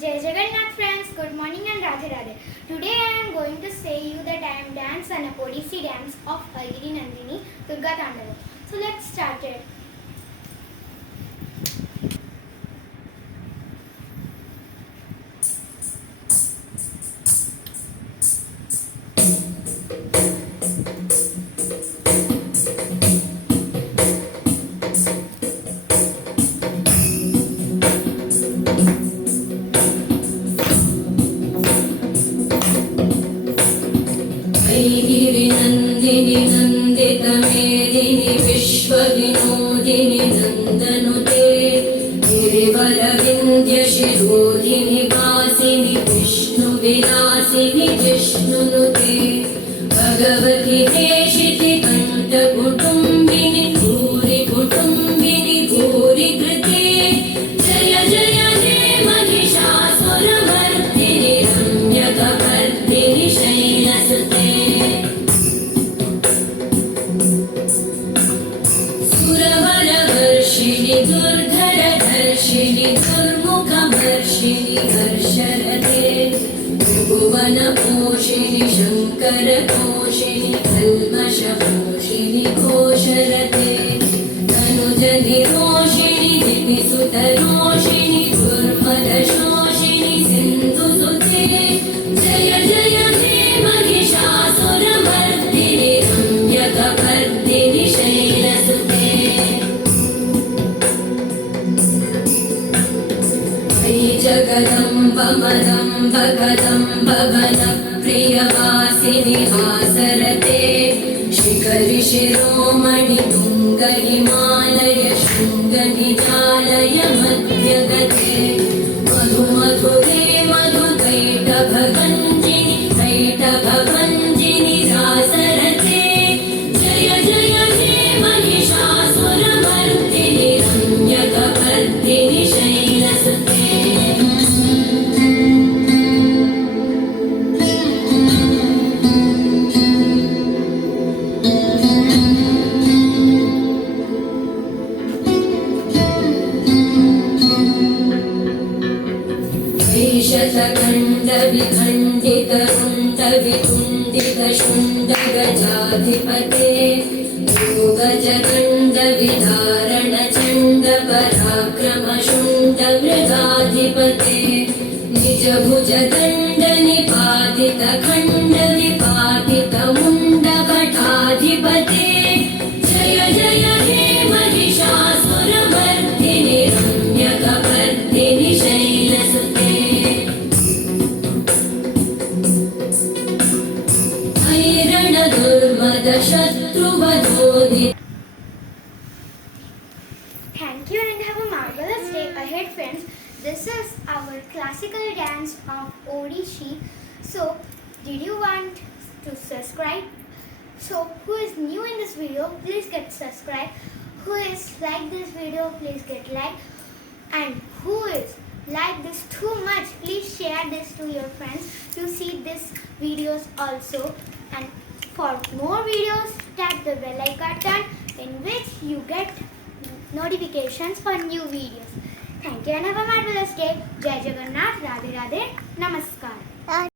Jai Jagannath friends, good morning and Radhe Radhe. Today I am going to say you the time dance and a Odissi dance of Algiri Nandini Durga Tandavam. So let's start it. गिरिनन्दिनि नन्दितमेदिनि विश्वविनोदिनि नन्दनुते गिरिवरविन्द्यशिरोधिनि वासिनि विष्णुविलासिनि जिष्णुनुते भगवति हेशिति कण्ठकुटुम्बिनि भूरि कुटुम्बिनि भूरि कृते जय जय हे महिषासुरमर्दिनि रम्यकपर्दिनि शैलसुते सुरवरवर्षिणि दुर्धरधर्षिणि दुर्मुखमर्षिणि हर्षरते त्रिभुवनपोषिणि शङ्करतोषिणि कल्मषपोषिणि घोषरते तनुजनिरोषिणि दिविसुतरोषिणि दुर्मदशोषिणि सिन्धुसुते जय जय हे महिषासुरमर्दिनि रम्यकपर्दिनि शैलसुते जगदम्ब मदम्ब कदम्ब वनप्रियवासिनि हासरते शिखरि शिरोमणि तुङ्ग हिमालय शृङ्ग निजालय मध्यगते मधु मधुरे मधुकैटभगञ्जिनि कैटभभञ्जिनि रासरते जय जय हे महिषासुरमर्दिनि रम्यकपर्दिनि शैलसुते शतखण्डविखण्डितरुण्डवितुण्डितशुण्डगजाधिपते योगजगण्डविधारण चण्डपराक्रमशुण्डमृगाधिपते निजभुजदण्डनिपातितखण्डविपातितमुण्डभटाधिपते जय जय हे महिषासुरमर्दिनि रम्यकपर्दिनि शैलसुते Thank you and have a marvelous day ahead friends. This is our classical dance of Odissi. So did you want to subscribe? So who is new in this video, please get subscribed. Who is like this video, please get like. And who is like this too much, please share this to your friends to see these videos also. And for more videos, tap the bell icon in which you get notifications for new videos. Thank you and have a marvelous day. Jai Jagannath, Radhe Radhe, Namaskar.